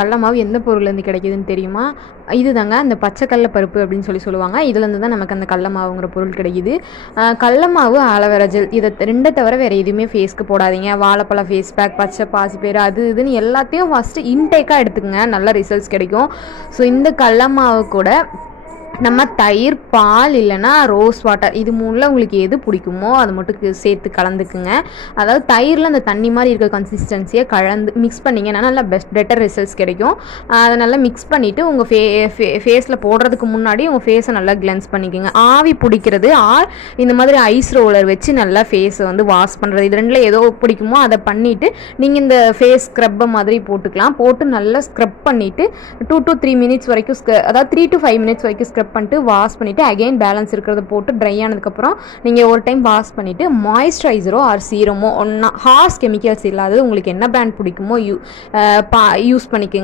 கடல மாவு எந்த பொருள்லேருந்து கிடைக்குதுன்னு தெரியுமா? இதுதாங்க அந்த பச்சை கடல பருப்பு அப்படின்னு சொல்லுவாங்க. இதுலேருந்து தான் நமக்கு அந்த கடல மாவுங்கிற பொருள் கிடைக்குது. கடல மாவு, ஆலோவேரா ஜெல் இதை 2 தவிர வேறு எதுவுமே ஃபேஸ்க்கு போடாதீங்க. வாழைப்பழம் ஃபேஸ் பேக், பச்சை பாசிப்பயிறு அது இதுன்னு எல்லாத்தையும் ஃபஸ்ட்டு இன்டேக்காக எடுத்துக்கங்க. நல்ல ரிசல்ட்ஸ் கிடைக்கும். ஸோ இந்த கடல மாவு கூட நம்ம தயிர், பால் இல்லைன்னா ரோஸ் வாட்டர் இது 3ல் உங்களுக்கு எது பிடிக்குமோ அது மட்டும் சேர்த்து கலந்துக்குங்க. அதாவது தயிரில் அந்த தண்ணி மாதிரி இருக்க கன்சிஸ்டன்சியை மிக்ஸ் பண்ணிங்கன்னா நல்லா பெட்டர் ரிசல்ட்ஸ் கிடைக்கும். அதை நல்லா மிக்ஸ் பண்ணிவிட்டு உங்கள் ஃபேஸில் போடுறதுக்கு முன்னாடி உங்கள் ஃபேஸை நல்லா கிளென்ஸ் பண்ணிக்கோங்க. ஆவி பிடிக்கிறது இந்த மாதிரி ஐஸ் ரோலர் வச்சு நல்லா ஃபேஸை வந்து வாஷ் பண்ணுறது, இது 2ல் ஏதோ பிடிக்குமோ அதை பண்ணிவிட்டு நீங்கள் இந்த ஃபேஸ் ஸ்க்ரப்பை மாதிரி போட்டுக்கலாம். போட்டு நல்லா ஸ்க்ரப் பண்ணிவிட்டு 2 to 3 மினிட்ஸ் வரைக்கும் அதாவது 3 to 5 மினிட்ஸ் வரைக்கும் ஸ்க்ரப் பண்ணிட்டு வாஷ் பண்ணிவிட்டு அகைன் பேலன்ஸ் இருக்கிறத போட்டு ட்ரை ஆனதுக்கப்புறம் நீங்கள் ஒரு டைம் வாஷ் பண்ணிவிட்டு மாய்ஸ்சரைசரோ ஆர் சீரமோ ஹார்ஸ் கெமிக்கல்ஸ் இல்லாதது உங்களுக்கு என்ன பிராண்ட் பிடிக்குமோ யூஸ் பண்ணிக்கோங்க.